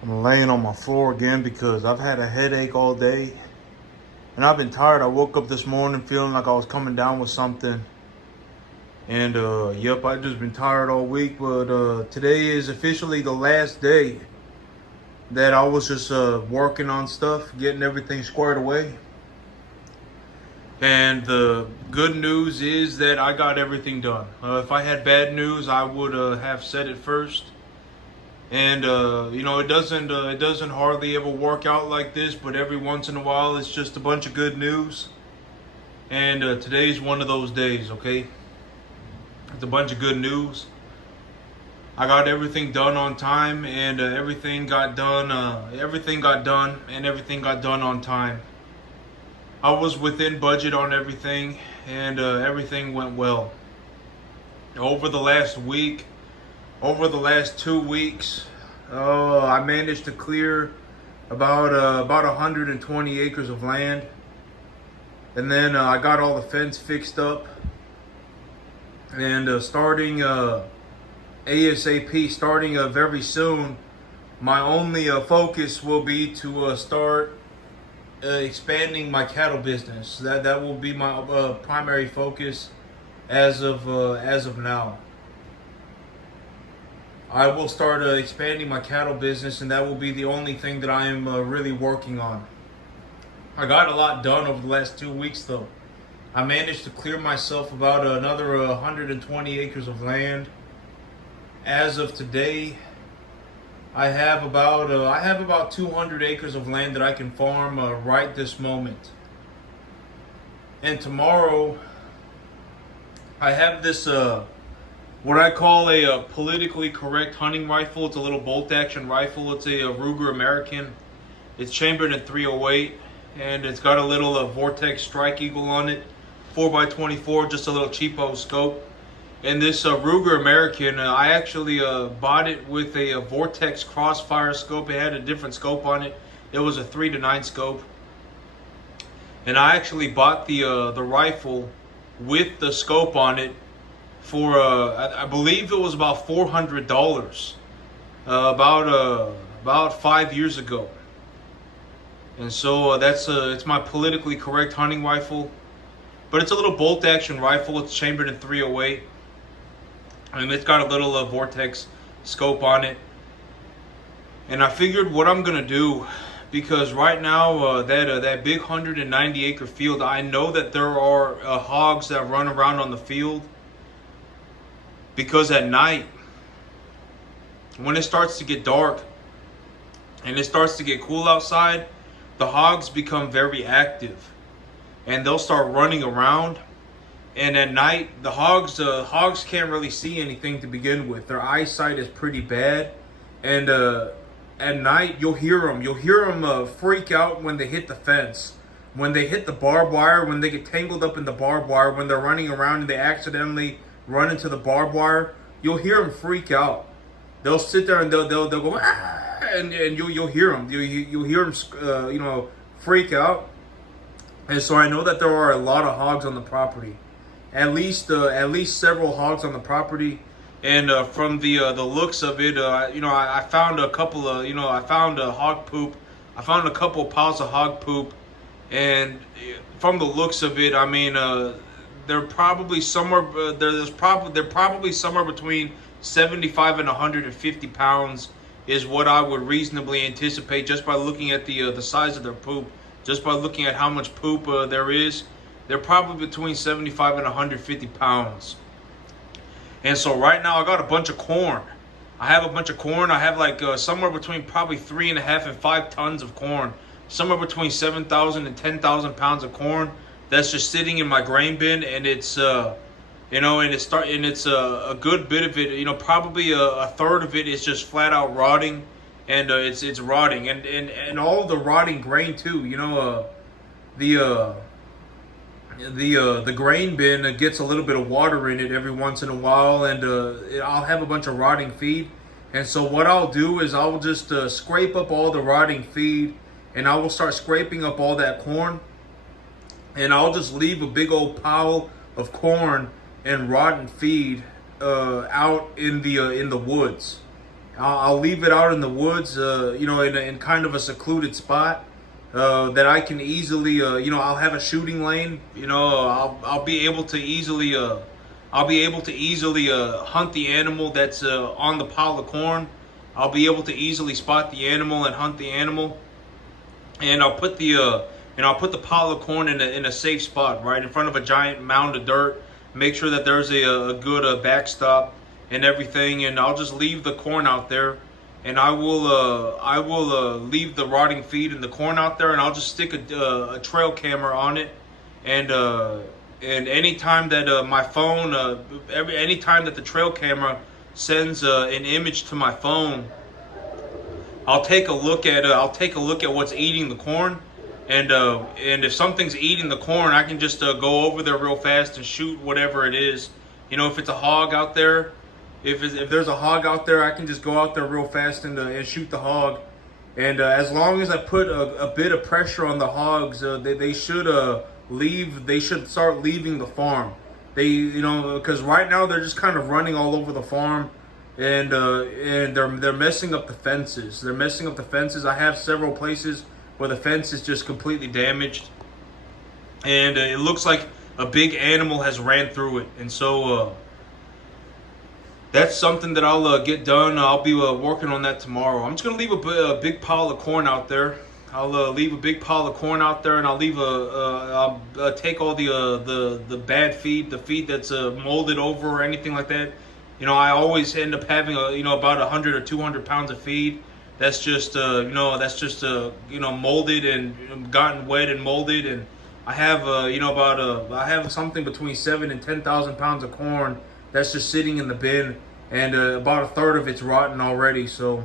I'm laying on my floor again because I've had a headache all day. And I've been tired. I woke up this morning feeling like I was coming down with something. And yep, I've just been tired all week. But today is officially the last day that I was just working on stuff, getting everything squared away. And the good news is that I got everything done. If I had bad news, I would have said it first. And it doesn't hardly ever work out like this, but every once in a while it's just a bunch of good news. And today's one of those days, okay? It's a bunch of good news. I got everything done on time, and everything got done on time. I was within budget on everything, and everything went well. Over the last 2 weeks, I managed to clear about 120 acres of land, and then I got all the fence fixed up. And starting ASAP, starting very soon, my only focus will be to start expanding my cattle business. That will be my primary focus as of now. I will start expanding my cattle business, and that will be the only thing that I am really working on. I got a lot done over the last 2 weeks, though. I managed to clear myself about another 120 acres of land. As of today, I have about 200 acres of land that I can farm right this moment. And tomorrow, I have this what I call a politically correct hunting rifle. It's a little bolt-action rifle. It's a Ruger American. It's chambered in .308, and it's got a little Vortex Strike Eagle on it. 4x24, just a little cheapo scope. And this Ruger American, I actually bought it with a Vortex Crossfire scope. It had a different scope on it. It was a 3-9 scope. And I actually bought the rifle with the scope on it for I believe it was about $400 about 5 years ago. And so it's my politically correct hunting rifle. But it's a little bolt-action rifle. It's chambered in .308. And it's got a little Vortex scope on it. And I figured what I'm going to do, because right now that big 190-acre field, I know that there are hogs that run around on the field. Because at night, when it starts to get dark and it starts to get cool outside, the hogs become very active. And they'll start running around. And at night, the hogs can't really see anything to begin with. Their eyesight is pretty bad. And at night, you'll hear them. You'll hear them freak out when they hit the fence. When they hit the barbed wire, when they get tangled up in the barbed wire, when they're running around and they accidentally run into the barbed wire, you'll hear them freak out. They'll sit there and they'll go, ah, and you'll hear them. You'll hear them, freak out. And so I know that there are a lot of hogs on the property, at least several hogs on the property. And from the looks of it, I found a couple of, I found a hog poop. I found a couple of piles of hog poop, and from the looks of it, I mean, they're probably somewhere. They're probably somewhere between 75 and 150 pounds is what I would reasonably anticipate just by looking at the size of their poop. Just by looking at how much poop there is, they're probably between 75 and 150 pounds. And so right now I got a bunch of corn. I have a bunch of corn. I have like somewhere between probably 3.5 and 5 tons of corn. Somewhere between 7,000 and 10,000 pounds of corn that's just sitting in my grain bin, and it's a good bit of it. Probably a third of it is just flat out rotting. And it's rotting, and all the rotting grain too. The grain bin gets a little bit of water in it every once in a while, and I'll have a bunch of rotting feed. And so what I'll do is I'll just scrape up all the rotting feed, and I will start scraping up all that corn, and I'll just leave a big old pile of corn and rotten feed out in the woods. I'll leave it out in the woods, in kind of a secluded spot that I can easily, I'll have a shooting lane. I'll be able to easily, hunt the animal that's on the pile of corn. I'll be able to easily spot the animal and hunt the animal, and I'll put the pile of corn in a safe spot, right in front of a giant mound of dirt. Make sure that there's a good backstop and everything, and I'll just leave the corn out there, and I will leave the rotting feed and the corn out there, and I'll just stick a trail camera on it, and anytime that my phone, anytime that the trail camera sends an image to my phone, I'll take a look at what's eating the corn, and if something's eating the corn, I can just go over there real fast and shoot whatever it is. If it's a hog out there, if there's a hog out there, I can just go out there real fast and shoot the hog. And as long as I put a bit of pressure on the hogs, they should leave. They should start leaving the farm. Because right now they're just kind of running all over the farm, and they're messing up the fences. They're messing up the fences. I have several places where the fence is just completely damaged, and it looks like a big animal has ran through it. And so that's something that I'll get done. I'll be working on that tomorrow. I'm just gonna leave a big pile of corn out there. I'll leave a big pile of corn out there, and I'll leave I'll take all the bad feed, the feed that's molded over or anything like that. I always end up having about 100 or 200 pounds of feed that's just molded and gotten wet and molded, and I have I have something between 7,000 and 10,000 pounds of corn that's just sitting in the bin, and about a third of it's rotten already. So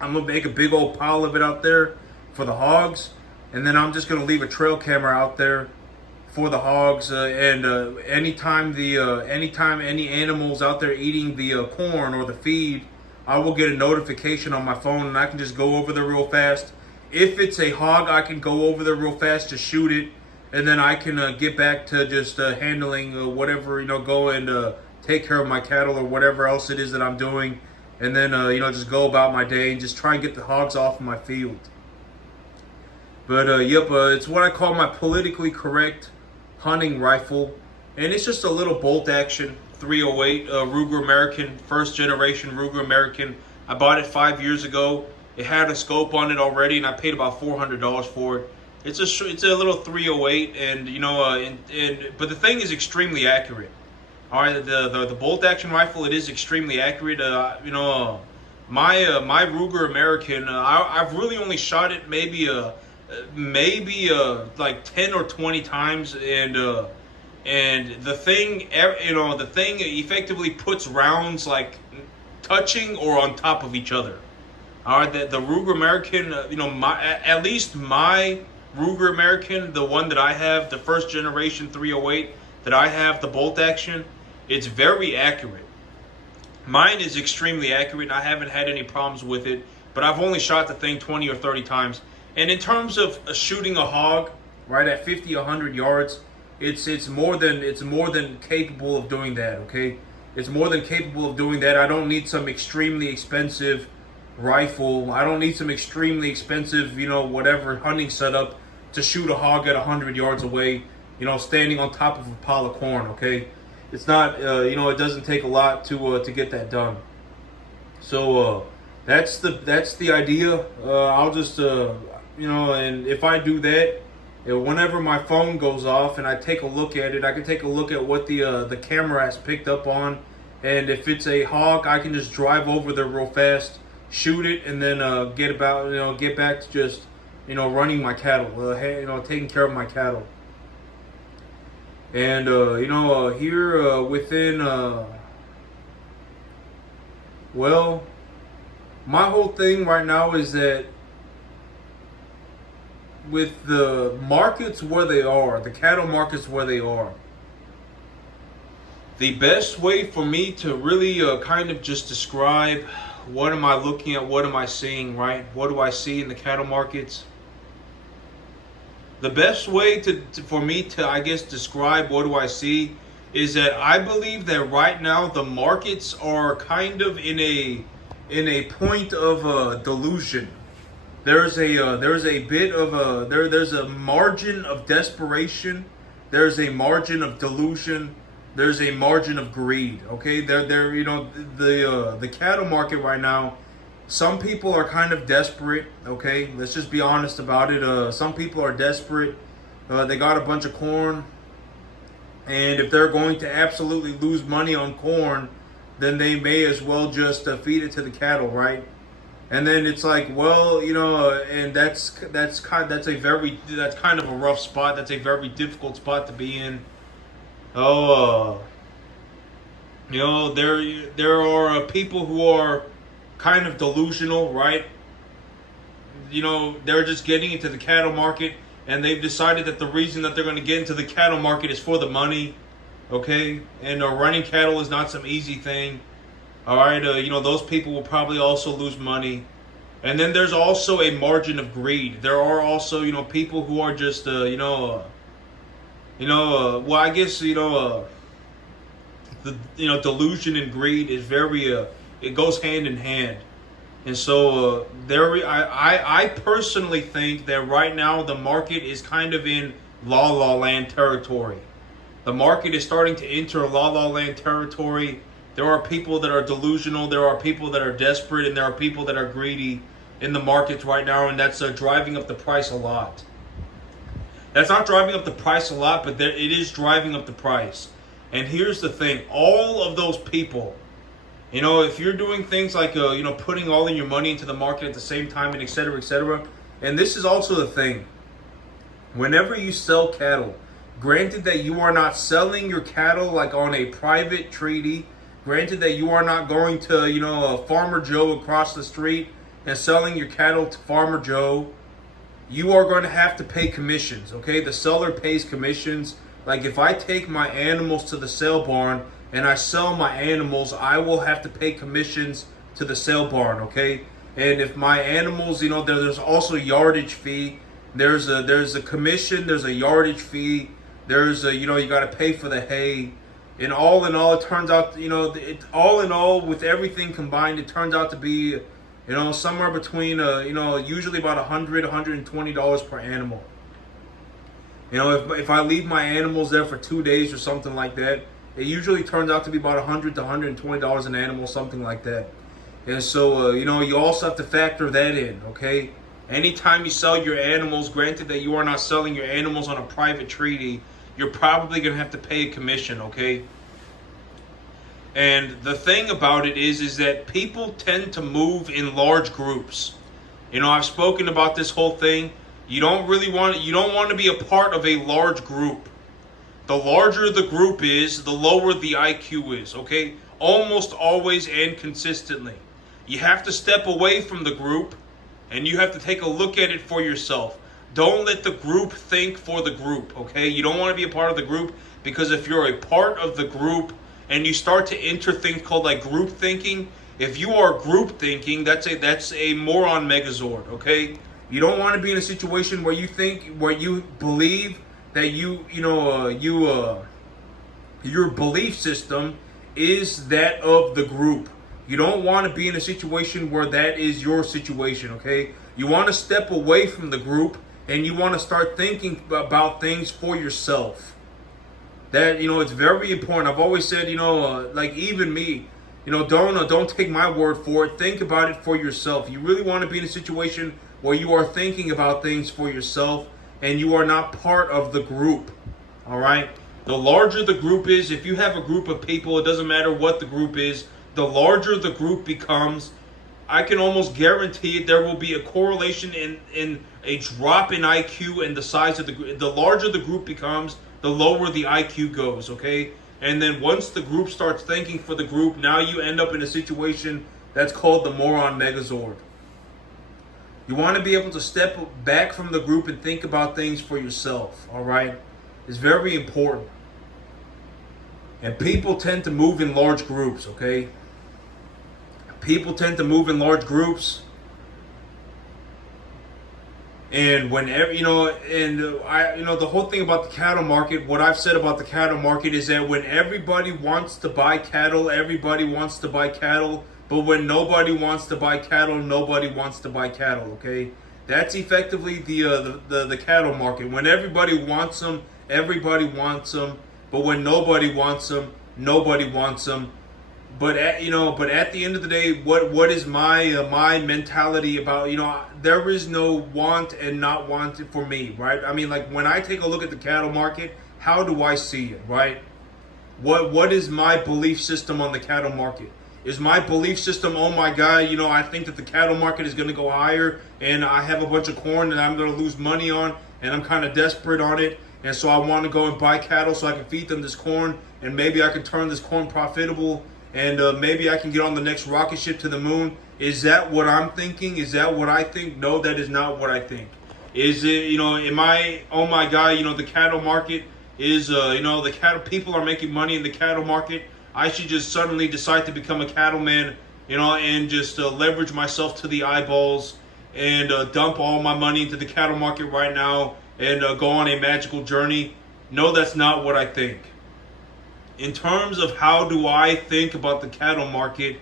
I'm gonna make a big old pile of it out there for the hogs, and then I'm just gonna leave a trail camera out there for the hogs, and anytime any animals out there eating the corn or the feed, I will get a notification on my phone, and I can just go over there real fast. If it's a hog, I can go over there real fast to shoot it, and then I can get back to just handling whatever, go and take care of my cattle or whatever else it is that I'm doing, and then just go about my day and just try and get the hogs off of my field. But it's what I call my politically correct hunting rifle, and it's just a little bolt action 308 Ruger American, first generation Ruger American. I bought it 5 years ago. It had a scope on it already, and I paid about $400 for it. It's a little 308, and but the thing is extremely accurate. All right, the bolt action rifle, it is extremely accurate. My Ruger American, I've really only shot it maybe like 10 or 20 times, and the thing effectively puts rounds like touching or on top of each other. All right, the Ruger American, at least my Ruger American, the one that I have, the first generation 308 that I have, the bolt action, it's very accurate. Mine is extremely accurate, and I haven't had any problems with it, but I've only shot the thing 20 or 30 times. And in terms of shooting a hog, right at 50, 100 yards, it's more than capable of doing that. Okay, it's more than capable of doing that. I don't need some extremely expensive rifle. I don't need some extremely expensive, whatever hunting setup to shoot a hog at 100 yards away. Standing on top of a pile of corn. Okay, it's not. It doesn't take a lot to get that done. So that's the idea. I'll just and if I do that, whenever my phone goes off and I take a look at it, I can take a look at what the camera has picked up on, and if it's a hog, I can just drive over there real fast, shoot it, and then get back to just running my cattle, taking care of my cattle. And here within my whole thing right now is that with the markets where they are, the cattle markets where they are, the best way for me to really kind of just describe what am I looking at, what am I seeing, right? What do I see in the cattle markets? The best way for me to, I guess, describe what do I see is that I believe that right now the markets are kind of in in a point of delusion. There's a bit of there's a margin of desperation. There's a margin of delusion. There's a margin of greed. Okay, there the cattle market right now. Some people are kind of desperate. Okay, let's just be honest about it. Some people are desperate. They got a bunch of corn, and if they're going to absolutely lose money on corn, then they may as well just feed it to the cattle, right? And then it's like, well, and that's kind of a rough spot. That's a very difficult spot to be in. Oh, there are people who are kind of delusional, right? They're just getting into the cattle market, and they've decided that the reason that they're going to get into the cattle market is for the money, okay? And running cattle is not some easy thing. All right, those people will probably also lose money. And then there's also a margin of greed. There are also, people who are just, well, I guess, delusion and greed is very, it goes hand in hand. And so I personally think that right now the market is kind of in La La Land territory. The market is starting to enter La La Land territory. There are people that are delusional. There are people that are desperate, and there are people that are greedy in the markets right now, and that's driving up the price a lot. That's not driving up the price a lot, but it is driving up the price. And here's the thing: all of those people, if you're doing things like putting all of your money into the market at the same time, and et cetera, and this is also the thing: whenever you sell cattle, granted that you are not selling your cattle like on a private treaty. Granted that you are not going to, Farmer Joe across the street and selling your cattle to Farmer Joe. You are going to have to pay commissions, okay? The seller pays commissions. Like if I take my animals to the sale barn and I sell my animals, I will have to pay commissions to the sale barn, okay? And if my animals, there's also yardage fee. There's a commission. There's a yardage fee. There's you got to pay for the hay. And all in all, it turns out, all in all, with everything combined, it turns out to be, somewhere between, usually about $100, $120 per animal. If I leave my animals there for 2 days or something like that, it usually turns out to be about $100 to $120 an animal, something like that. And so, you also have to factor that in, okay? Anytime you sell your animals, granted that you are not selling your animals on a private treaty, you're probably going to have to pay a commission, okay? And the thing about it is that people tend to move in large groups. I've spoken about this whole thing. You don't want to be a part of a large group. The larger the group is, the lower the IQ is, okay? Almost always and consistently. You have to step away from the group, and you have to take a look at it for yourself. Don't let the group think for the group, okay? You don't want to be a part of the group, because if you're a part of the group and you start to enter things called like group thinking, if you are group thinking, that's a moron megazord, okay? You don't want to be in a situation where you believe that your belief system is that of the group. You don't want to be in a situation where that is your situation, okay? You want to step away from the group, and you want to start thinking about things for yourself. That, it's very important. I've always said, like even me, don't take my word for it. Think about it for yourself. You really want to be in a situation where you are thinking about things for yourself and you are not part of the group. All right? The larger the group is, if you have a group of people, it doesn't matter what the group is, the larger the group becomes, I can almost guarantee it, there will be a correlation in a drop in IQ and the size of the group. The larger the group becomes, the lower the IQ goes, okay? And then once the group starts thinking for the group, now you end up in a situation that's called the moron megazord. You want to be able to step back from the group and think about things for yourself, all right? It's very important. And people tend to move in large groups, okay? People tend to move in large groups. And whenever, the whole thing about the cattle market, what I've said about the cattle market is that when everybody wants to buy cattle, But when nobody wants to buy cattle, nobody wants to buy cattle. Okay, that's effectively the cattle market. When everybody wants them, everybody wants them. But when nobody wants them, nobody wants them. But at the end of the day, what is my mentality about, there is no want and not want for me, right? I mean, like, when I take a look at the cattle market, how do I see it, right? What is my belief system on the cattle market? Is my belief system, oh my God, I think that the cattle market is going to go higher, and I have a bunch of corn that I'm going to lose money on, and I'm kind of desperate on it, and so I want to go and buy cattle so I can feed them this corn, and maybe I can turn this corn profitable, and maybe I can get on the next rocket ship to the moon. Is that what I'm thinking? Is that what I think? No, that is not what I think. Is it, am I, oh my God, the cattle market is, the cattle, people are making money in the cattle market. I should just suddenly decide to become a cattleman, and just leverage myself to the eyeballs and dump all my money into the cattle market right now and go on a magical journey. No, that's not what I think. In terms of how do I think about the cattle market,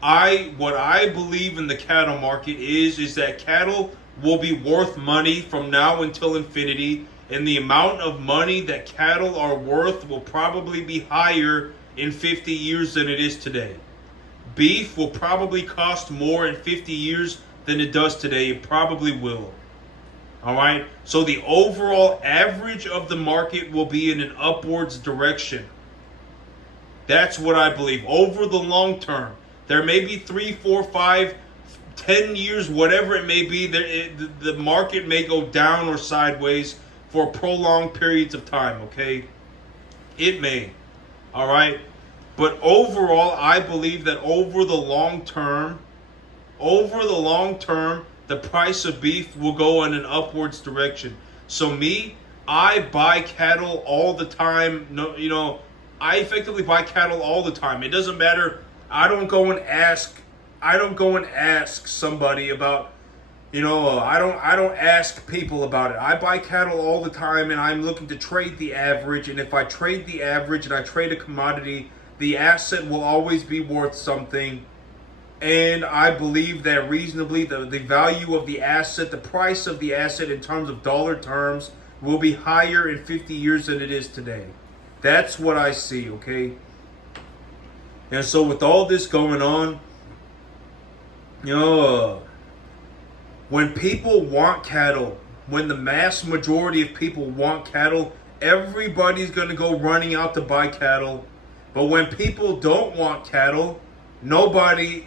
what I believe in the cattle market is that cattle will be worth money from now until infinity, and the amount of money that cattle are worth will probably be higher in 50 years than it is today. Beef will probably cost more in 50 years than it does today. It probably will. All right? So the overall average of the market will be in an upwards direction. That's what I believe. Over the long term, there may be 3, 4, 5, 10 years, whatever it may be, the market may go down or sideways for prolonged periods of time, okay? It may, all right? But overall, I believe that over the long term, the price of beef will go in an upwards direction. So me, I buy cattle all the time. No, I effectively buy cattle all the time. It doesn't matter. I don't go and ask somebody about, I don't ask people about it. I buy cattle all the time, and I'm looking to trade the average. And if I trade the average and I trade a commodity, the asset will always be worth something. And I believe that reasonably the value of the asset, the price of the asset in terms of dollar terms, will be higher in 50 years than it is today. That's what I see, okay? And so with all this going on, when people want cattle, when the mass majority of people want cattle, everybody's going to go running out to buy cattle. But when people don't want cattle, effectively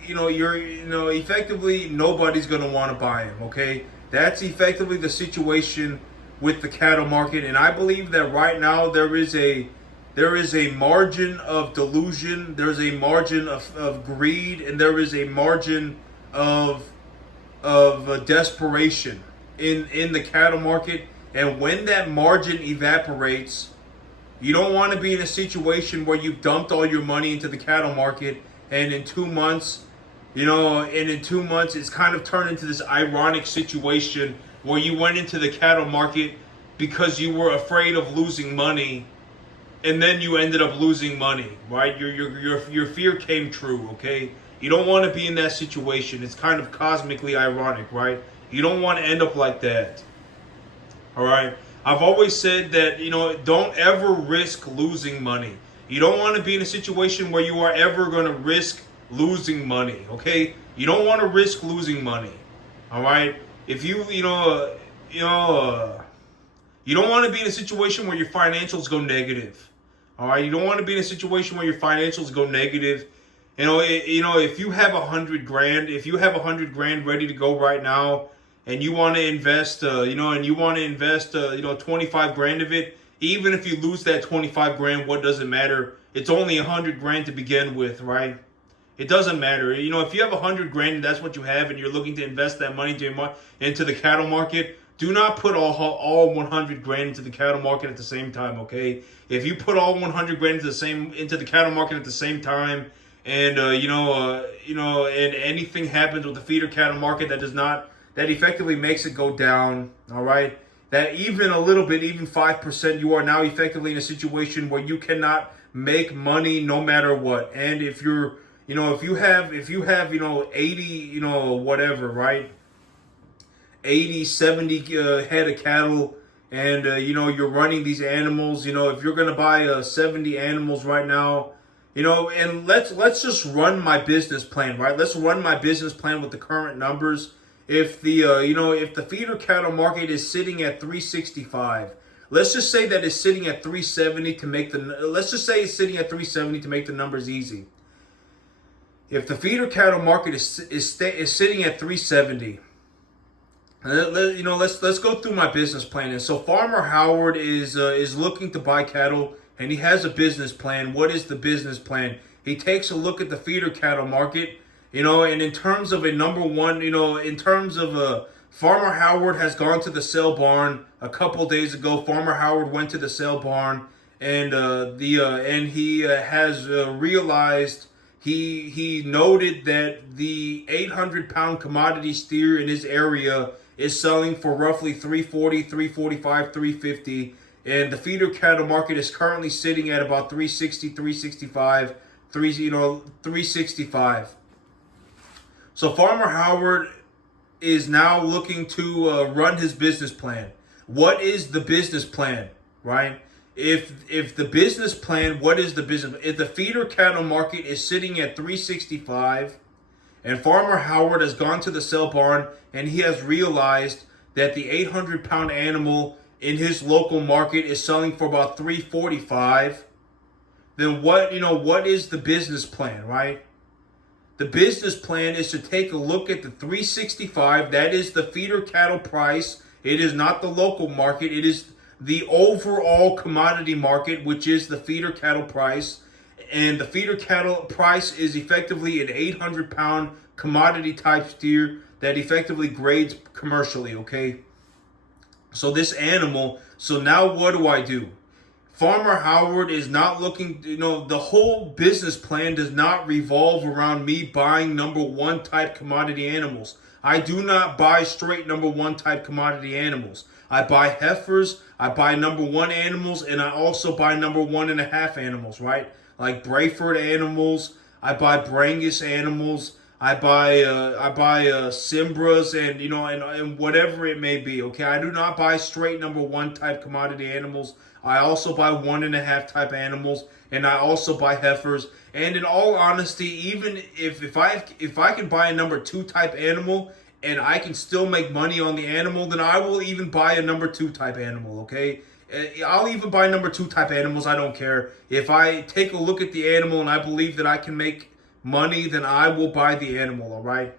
nobody's going to want to buy them, okay? That's effectively the situation with the cattle market. And I believe that right now there is a margin of delusion, there's a margin of greed, and there is a margin of desperation in the cattle market. And when that margin evaporates, you don't want to be in a situation where you've dumped all your money into the cattle market, and in 2 months, it's kind of turned into this ironic situation where you went into the cattle market because you were afraid of losing money, and then you ended up losing money, right? Your fear came true, okay? You don't want to be in that situation. It's kind of cosmically ironic, right? You don't want to end up like that, all right? I've always said that, don't ever risk losing money. You don't want to be in a situation where you are ever going to risk losing money, okay? You don't want to risk losing money, all right? If you don't want to be in a situation where your financials go negative, all right? You don't want to be in a situation where your financials go negative. If you have $100,000, ready to go right now, and you want to invest, 25 grand of it, even if you lose that 25 grand, what does it matter? It's only 100 grand to begin with, right? It doesn't matter. If you have 100 grand and that's what you have, and you're looking to invest that money into the cattle market, do not put all 100 grand into the cattle market at the same time, okay? If you put all 100 grand into the cattle market at the same time, and and anything happens with the feeder cattle market that effectively makes it go down, all right? That even a little bit, even 5%, you are now effectively in a situation where you cannot make money no matter what. And if you're if you have 80, whatever, right? 80, 70 head of cattle, and you're running these animals. If you're gonna buy 70 animals right now, and let's just run my business plan, right? Let's run my business plan with the current numbers. If the if the feeder cattle market is sitting at 365, let's just say that it's sitting at 370 to make the. Let's just say it's sitting at 370 to make the numbers easy. If the feeder cattle market is sitting at 370. Let's go through my business plan. And so Farmer Howard is looking to buy cattle, and he has a business plan. What is the business plan? He takes a look at the feeder cattle market, and in terms of a number one, in terms of Farmer Howard has gone to the sale barn a couple days ago. Farmer Howard went to the sale barn, and he has realized. He noted that the 800-pound commodity steer in his area is selling for roughly 340, 345, 350, and the feeder cattle market is currently sitting at about 360, 365, 365. So Farmer Howard is now looking to run his business plan. What is the business plan, right? If the business plan, what is the business? If the feeder cattle market is sitting at 365, and Farmer Howard has gone to the sale barn and he has realized that the 800-pound animal in his local market is selling for about 345, then what is the business plan, right? The business plan is to take a look at the 365. That is the feeder cattle price. It is not the local market. It is the overall commodity market, which is the feeder cattle price. And the feeder cattle price is effectively an 800-pound commodity type steer that effectively grades commercially, okay? So this animal, so now what do? Farmer Howard is not looking, the whole business plan does not revolve around me buying number one type commodity animals. I do not buy straight number one type commodity animals. I buy heifers, I buy number one animals, and I also buy number 1.5 animals, right? Like Brayford animals, I buy Brangus animals, I buy Simbras, and and whatever it may be. Okay, I do not buy straight number one type commodity animals. I also buy 1.5 type animals, and I also buy heifers. And in all honesty, even if I can buy a number two type animal and I can still make money on the animal, then I will even buy a number two type animal. Okay. I'll even buy number two type animals. I don't care. If I take a look at the animal and I believe that I can make money, then I will buy the animal, all right?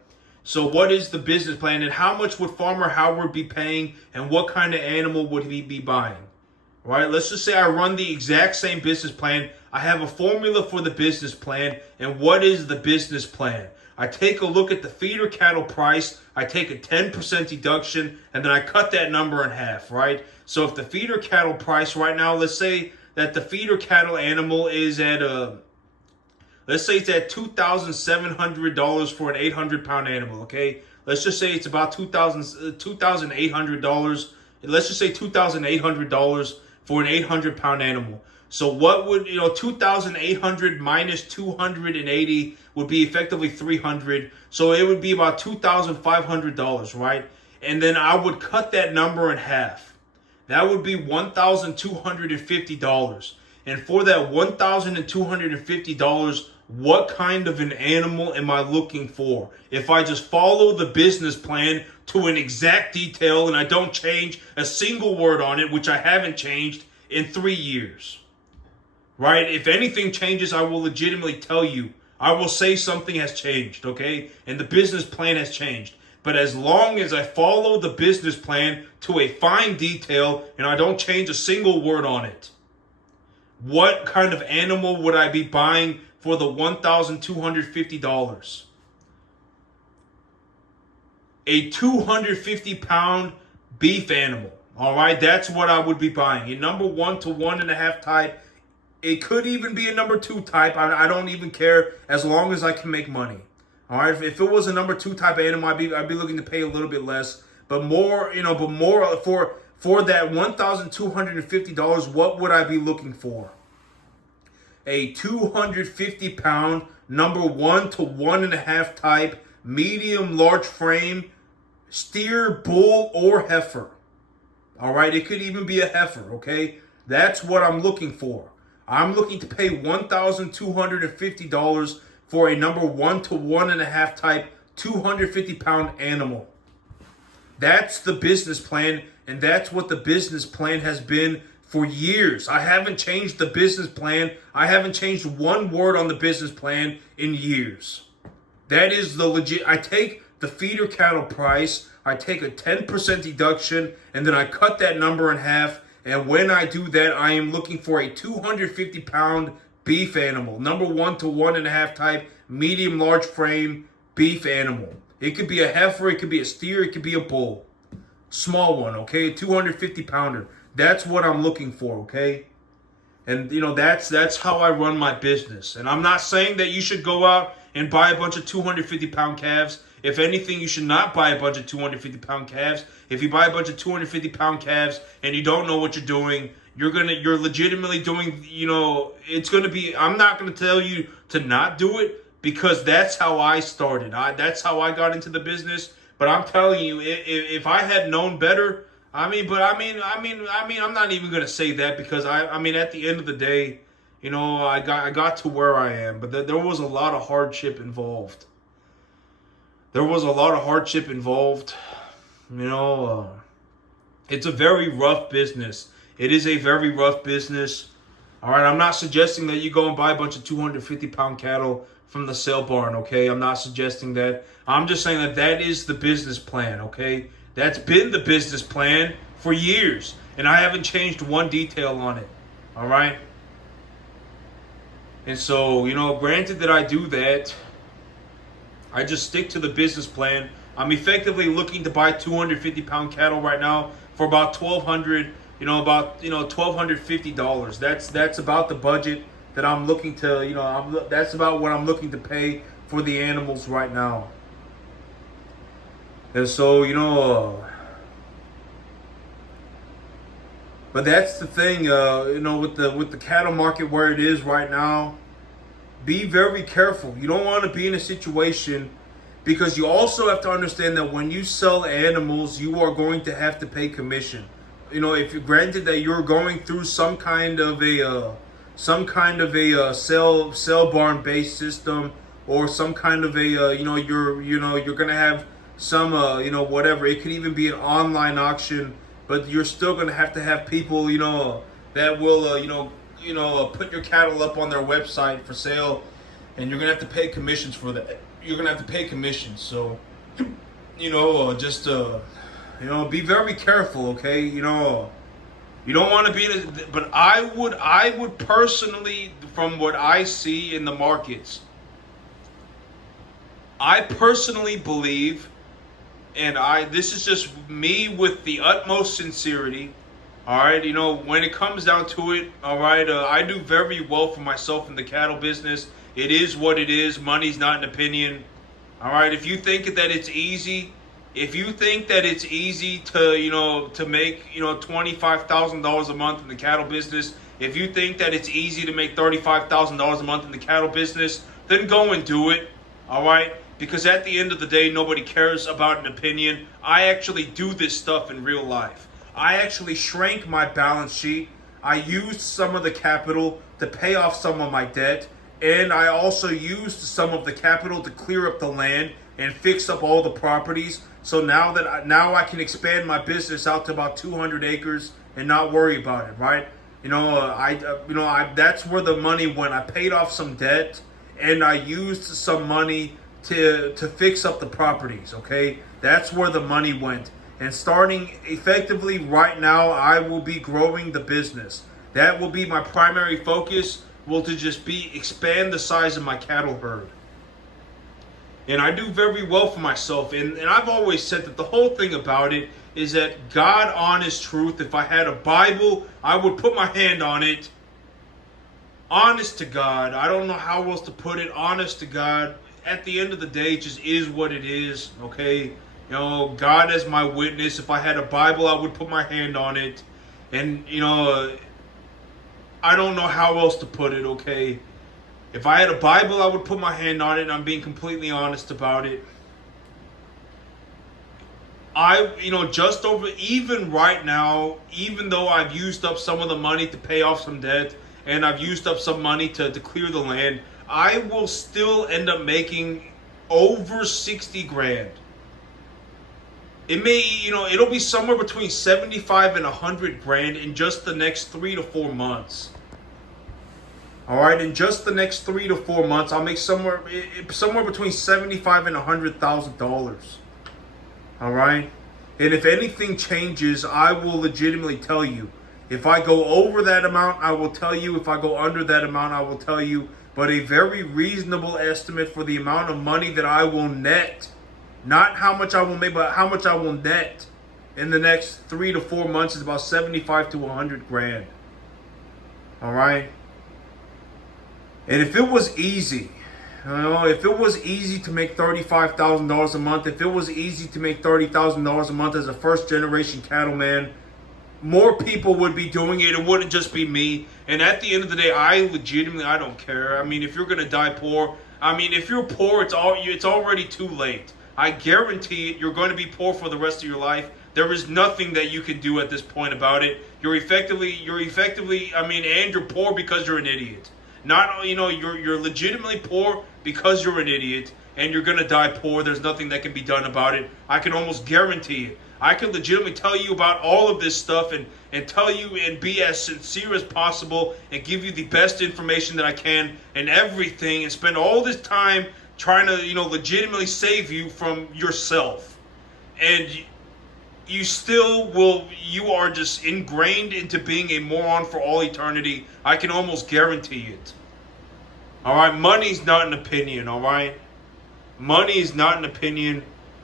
So what is the business plan, and how much would Farmer Howard be paying, and what kind of animal would he be buying? All right, let's just say I run the exact same business plan. I have a formula for the business plan, and what is the business plan? I take a look at the feeder cattle price, I take a 10% deduction, and then I cut that number in half, right? So if the feeder cattle price right now, let's say that the feeder cattle animal is at let's say it's at $2,700 for an 800-pound animal, okay? Let's just say it's about $2,800. Let's just say $2,800 for an 800-pound animal. So what would, 2,800 minus 280 would be effectively 300. So it would be about $2,500, right? And then I would cut that number in half. That would be $1,250. And for that $1,250, what kind of an animal am I looking for? If I just follow the business plan to an exact detail and I don't change a single word on it, which I haven't changed in 3 years. Right? If anything changes, I will legitimately tell you. I will say something has changed, okay? And the business plan has changed. But as long as I follow the business plan to a fine detail and I don't change a single word on it, what kind of animal would I be buying for the $1,250? A 250-pound beef animal. All right, that's what I would be buying. A number 1 to 1.5 type. It could even be a number 2 type. I don't even care as long as I can make money. All right, if it was a number 2 type animal, I'd be looking to pay a little bit less, but more, for that $1,250, what would I be looking for? A 250-pound number 1 to 1.5 type, medium, large frame, steer, bull, or heifer. All right, it could even be a heifer, okay? That's what I'm looking for. I'm looking to pay $1,250 for a number 1 to 1.5 type, 250-pound animal. That's the business plan, and that's what the business plan has been for years. I haven't changed the business plan. I haven't changed one word on the business plan in years. That is the legit. I take the feeder cattle price, I take a 10% deduction, and then I cut that number in half. And when I do that, I am looking for a 250-pound beef animal. Number 1 to 1.5 type, medium, large frame, beef animal. It could be a heifer, it could be a steer, it could be a bull. Small one, okay? A 250-pounder. That's what I'm looking for, okay? And, that's how I run my business. And I'm not saying that you should go out and buy a bunch of 250-pound calves. If anything, you should not buy a bunch of 250-pound calves. If you buy a bunch of 250-pound calves and you don't know what you're doing, you're legitimately doing, it's going to be, I'm not going to tell you to not do it, because that's how I started. That's how I got into the business. But I'm telling you, if I had known better, I'm not even going to say that, because at the end of the day, I got to where I am, but there was a lot of hardship involved. It's a very rough business. It is a very rough business. All right, I'm not suggesting that you go and buy a bunch of 250-pound cattle from the sale barn, okay? I'm not suggesting that. I'm just saying that is the business plan, okay? That's been the business plan for years, and I haven't changed one detail on it, all right? And so, granted that I do that, I just stick to the business plan. I'm effectively looking to buy 250-pound cattle right now for about $1,250. That's about the budget that I'm looking to, that's about what I'm looking to pay for the animals right now. And so, but that's the thing, with the cattle market where it is right now, be very careful. You don't want to be in a situation, because you also have to understand that when you sell animals, you are going to have to pay commission. If you're granted that you're going through some kind of a sale barn based system, or some kind of a you're gonna have some whatever. It could even be an online auction, but you're still gonna have to have people that will put your cattle up on their website for sale, and you're gonna have to pay commissions for that. You're gonna have to pay commissions. So be very careful, okay? You don't want to be in a, but I would personally, from what I see in the markets, I personally believe, and this is just me with the utmost sincerity, all right, when it comes down to it, all right, I do very well for myself in the cattle business. It is what it is. Money's not an opinion. All right, if you think that it's easy, to to make $25,000 a month in the cattle business, if you think that it's easy to make $35,000 a month in the cattle business, then go and do it. All right, because at the end of the day, nobody cares about an opinion. I actually do this stuff in real life. I actually shrank my balance sheet. I used some of the capital to pay off some of my debt, and I also used some of the capital to clear up the land and fix up all the properties. So now I can expand my business out to about 200 acres and not worry about it, right? That's where the money went. I paid off some debt, and I used some money to fix up the properties, okay? That's where the money went. And starting effectively right now, I will be growing the business. That will be my primary focus, will to just be expand the size of my cattle herd. And I do very well for myself. And I've always said that the whole thing about it is that God, honest truth, if I had a Bible, I would put my hand on it. Honest to God. I don't know how else to put it. Honest to God. At the end of the day, it just is what it is, okay? God as my witness. If I had a Bible, I would put my hand on it. And, I don't know how else to put it, okay? If I had a Bible, I would put my hand on it, and I'm being completely honest about it. Just over, even right now, even though I've used up some of the money to pay off some debt, and I've used up some money to clear the land, I will still end up making over 60 grand. It may, it'll be somewhere between 75 and 100 grand in just the next 3 to 4 months. All right, in just the next 3 to 4 months, I'll make somewhere between $75 and $100,000. All right, and if anything changes, I will legitimately tell you. If I go over that amount, I will tell you. If I go under that amount, I will tell you. But a very reasonable estimate for the amount of money that I will net, not how much I will make, but how much I will net in the next 3 to 4 months is about 75 to 100 grand. All right. And if it was easy, if it was easy to make $35,000 a month, if it was easy to make $30,000 a month as a first generation cattleman, more people would be doing it. It wouldn't just be me. And at the end of the day, I don't care. I mean, if you're going to die poor, if you're poor, it's already too late. I guarantee it, you're going to be poor for the rest of your life. There is nothing that you can do at this point about it. You're effectively, and you're poor because you're an idiot. Not, you're legitimately poor because you're an idiot, and you're going to die poor. There's nothing that can be done about it. I can almost guarantee it. I can legitimately tell you about all of this stuff and tell you and be as sincere as possible and give you the best information that I can and everything, and spend all this time trying to, legitimately save you from yourself. And you are just ingrained into being a moron for all eternity. I can almost guarantee it. All right, money's not an opinion, all right? Money is not an opinion.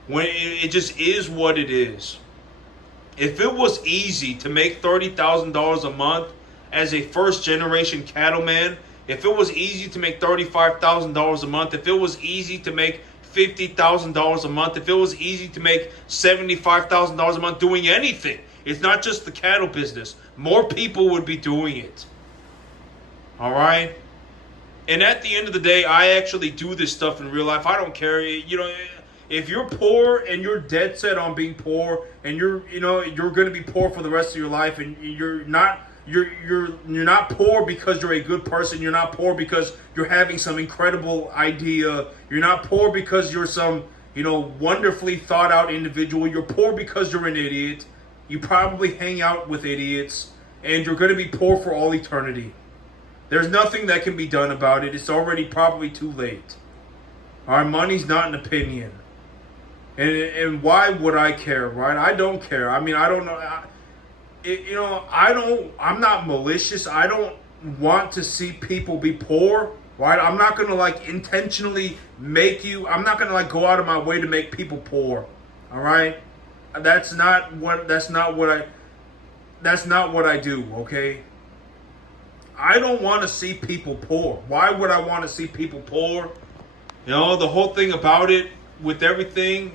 When it just is what it is. If it was easy to make $30,000 a month as a first generation cattleman, if it was easy to make $35,000 a month, if it was easy to make $50,000 a month, if it was easy to make $75,000 a month doing anything, it's not just the cattle business. More people would be doing it. All right? And at the end of the day, I actually do this stuff in real life. I don't care. If you're poor and you're dead set on being poor, and you're going to be poor for the rest of your life, and you're not poor because you're a good person. You're not poor because you're having some incredible idea. You're not poor because you're some, wonderfully thought out individual. You're poor because you're an idiot. You probably hang out with idiots, and you're going to be poor for all eternity. There's nothing that can be done about it. It's already probably too late. Our money's not an opinion. And why would I care, right? I don't care. I don't know. I'm not malicious. I don't want to see people be poor, right? I'm not going to intentionally I'm not going to go out of my way to make people poor. All right? That's not what I do, okay? I don't want to see people poor. Why would I want to see people poor? The whole thing about it with everything.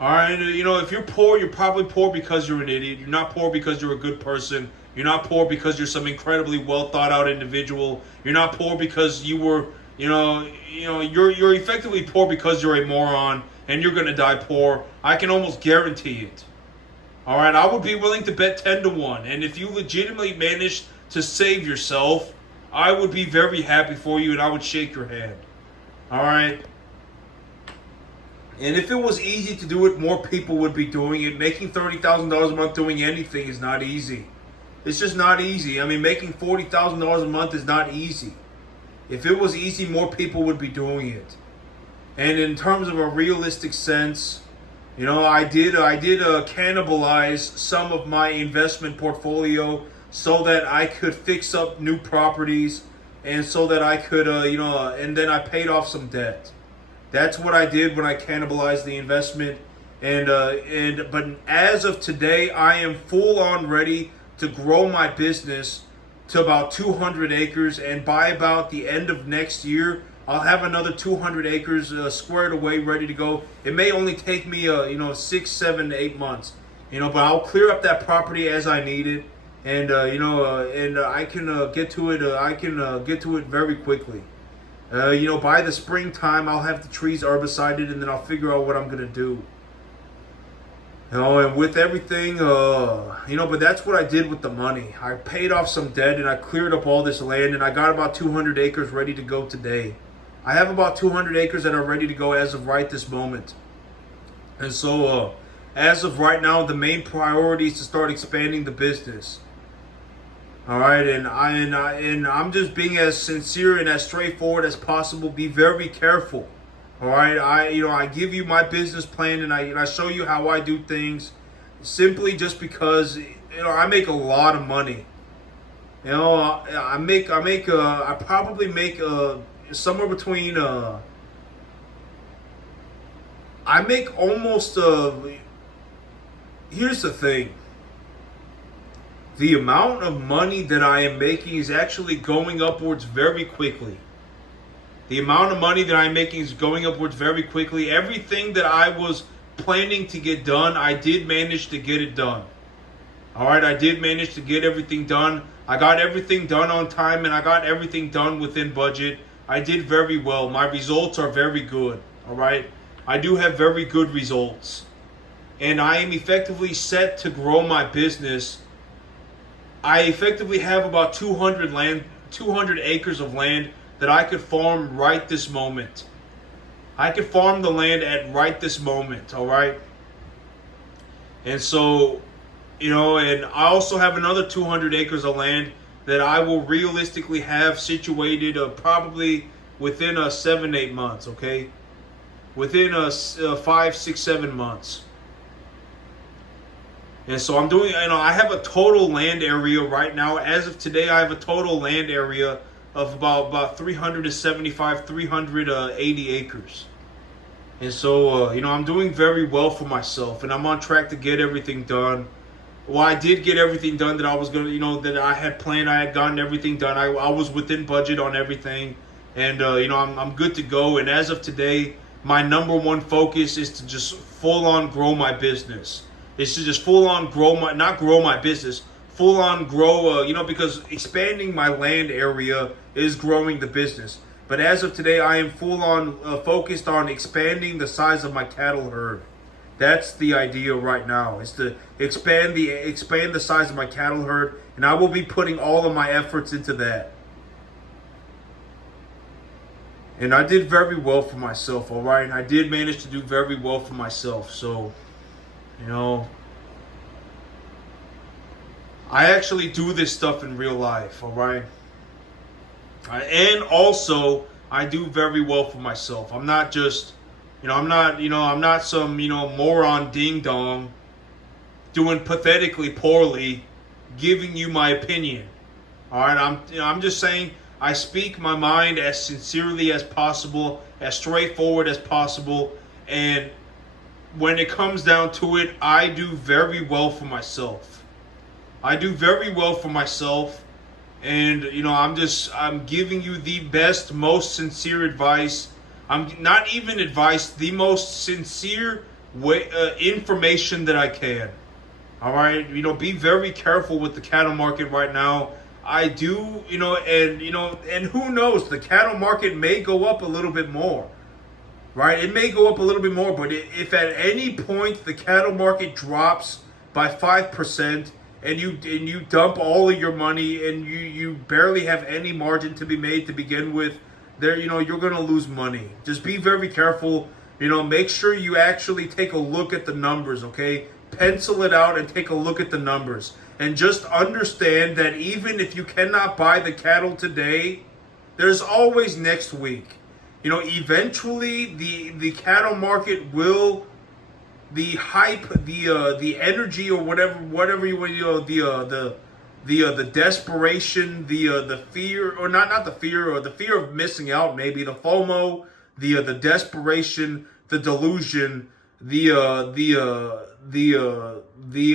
All right, if you're poor, you're probably poor because you're an idiot. You're not poor because you're a good person. You're not poor because you're some incredibly well thought out individual. You're not poor because you were, you're effectively poor because you're a moron and you're going to die poor. I can almost guarantee it. All right, I would be willing to bet 10 to 1. And if you legitimately managed to save yourself, I would be very happy for you and I would shake your hand. All right. And if it was easy to do it, more people would be doing it. Making $30,000 a month doing anything is not easy. It's just not easy. Making $40,000 a month is not easy. If it was easy, more people would be doing it. And in terms of a realistic sense, I did cannibalize some of my investment portfolio so that I could fix up new properties and so that I could, and then I paid off some debt. That's what I did when I cannibalized the investment. But as of today, I am full on ready to grow my business to about 200 acres. And by about the end of next year, I'll have another 200 acres squared away, ready to go. It may only take me, 6, 7, 8 months, but I'll clear up that property as I need it. and I can get to it. I can get to it very quickly. By the springtime, I'll have the trees herbicided, and then I'll figure out what I'm gonna do. And with everything, but that's what I did with the money. I paid off some debt, and I cleared up all this land, and I got about 200 acres ready to go today. I have about 200 acres that are ready to go as of right this moment. And so, as of right now, the main priority is to start expanding the business. All right, and I'm just being as sincere and as straightforward as possible. Be very careful. All right, I give you my business plan, and I show you how I do things, simply just because I make a lot of money. I probably make somewhere between I make almost here's the thing. The amount of money that I am making is actually going upwards very quickly. The amount of money that I'm making is going upwards very quickly. Everything that I was planning to get done, I did manage to get it done. All right, I did manage to get everything done. I got everything done on time, and I got everything done within budget. I did very well. My results are very good. All right, I do have very good results. And I am effectively set to grow my business. I effectively have about 200 acres of land that I could farm right this moment. I could farm the land at right this moment, all right? And so, and I also have another 200 acres of land that I will realistically have situated probably within 7-8 months, okay? Within 5, 6, 7 months. And so I'm doing, I have a total land area right now. As of today, I have a total land area of about 375, 380 acres. And so, I'm doing very well for myself, and I'm on track to get everything done. Well, I did get everything done that I was going to, that I had planned. I had gotten everything done. I was within budget on everything. And, I'm good to go. And as of today, my number one focus is to just full on grow my business. It's to just full on not grow my business, full on grow, because expanding my land area is growing the business. But as of today, I am full on focused on expanding the size of my cattle herd. That's the idea right now, is to expand the size of my cattle herd, and I will be putting all of my efforts into that. And I did very well for myself, all right? And I did manage to do very well for myself. So, I actually do this stuff in real life, all right? And also, I do very well for myself. I'm not just, I'm not some, moron ding dong doing pathetically poorly, giving you my opinion. All right, I'm just saying I speak my mind as sincerely as possible, as straightforward as possible, and when it comes down to it, I do very well for myself. I do very well for myself. And, I'm giving you the best, most sincere advice. I'm not even advice, the most sincere information that I can. All right. Be very careful with the cattle market right now. I do, and who knows, the cattle market may go up a little bit more. Right. It may go up a little bit more, but if at any point the cattle market drops by 5%, and you dump all of your money, and you barely have any margin to be made to begin with, you're gonna lose money. Just be very careful. Make sure you actually take a look at the numbers, okay? Pencil it out and take a look at the numbers. And just understand that even if you cannot buy the cattle today, there's always next week. Eventually the cattle market will, the hype, the energy, or whatever you want, the desperation, the fear, or not the fear, or the fear of missing out, maybe the FOMO, the desperation, the delusion, the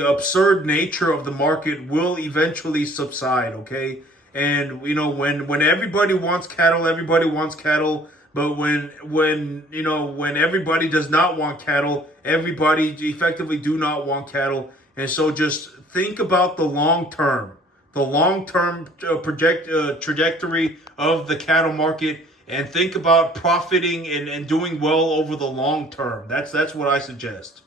absurd nature of the market will eventually subside. Okay, and when everybody wants cattle, everybody wants cattle. But when everybody does not want cattle, everybody effectively do not want cattle. And so just think about the long term, trajectory of the cattle market, and think about profiting and doing well over the long term. That's what I suggest.